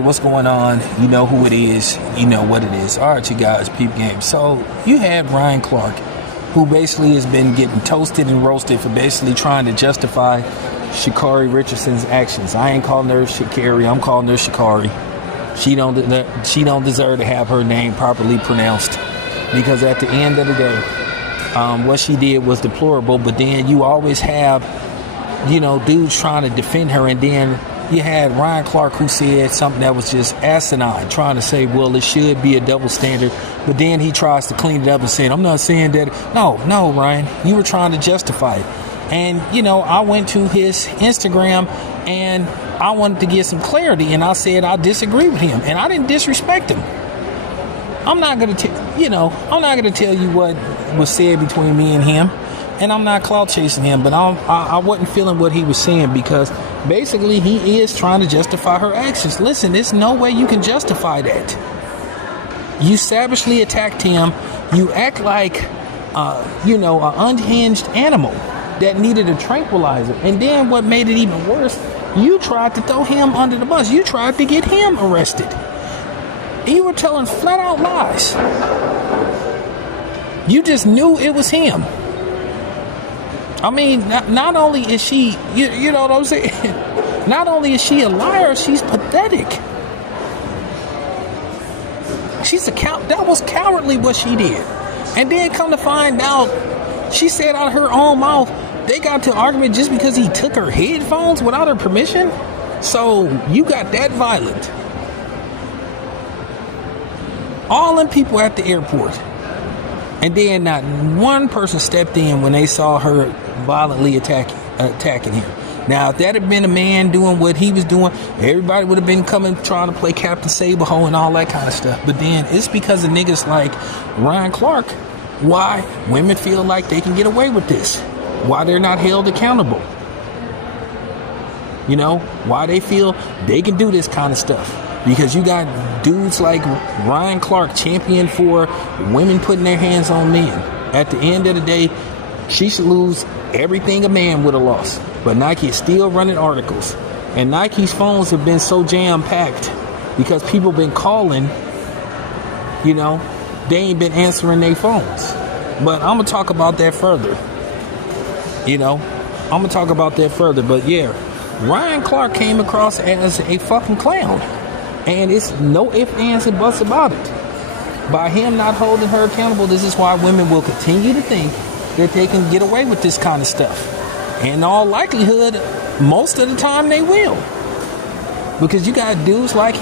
What's going on? You know who it is. You know what it is. All right, you guys, peep game. So you had Ryan Clark, who basically has been getting toasted and roasted for basically trying to justify Sha'Carri Richardson's actions. I ain't calling her Sha'Carri. I'm calling her Sha'Carri. She don't deserve to have her name properly pronounced, because at the end of the day, what she did was deplorable. But then you always have, dudes trying to defend her, and then you had Ryan Clark, who said something that was just asinine, trying to say, well, it should be a double standard. But then he tries to clean it up and said, I'm not saying that. No, Ryan, you were trying to justify it. And, I went to his Instagram and I wanted to get some clarity. And I said, I disagree with him. And I didn't disrespect him. I'm not going to tell you what was said between me and him. And I'm not clout chasing him, but I wasn't feeling what he was saying, because basically he is trying to justify her actions. Listen, there's no way you can justify that. You savagely attacked him. You act like, an unhinged animal that needed a tranquilizer. And then what made it even worse, you tried to throw him under the bus. You tried to get him arrested. You were telling flat out lies. You just knew it was him. I mean, not only is she, you know what I'm saying? Not only is she a liar, she's pathetic. That was cowardly what she did. And then come to find out, she said out of her own mouth, they got to argument just because he took her headphones without her permission. So you got that violent. All them people at the airport. And then not one person stepped in when they saw her violently attacking him. Now, if that had been a man doing what he was doing, everybody would have been coming trying to play Captain Saberho and all that kind of stuff. But then it's because of niggas like Ryan Clark why women feel like they can get away with this. Why they're not held accountable. Why they feel they can do this kind of stuff. Because you got dudes like Ryan Clark champion for women putting their hands on men. At the end of the day, she should lose everything a man would have lost. But Nike is still running articles. And Nike's phones have been so jam-packed because people been calling, they ain't been answering their phones. But I'm going to talk about that further. But yeah, Ryan Clark came across as a fucking clown. And it's no ifs, ands, and buts about it. By him not holding her accountable, this is why women will continue to think that they can get away with this kind of stuff. And in all likelihood, most of the time they will. Because you got dudes like him.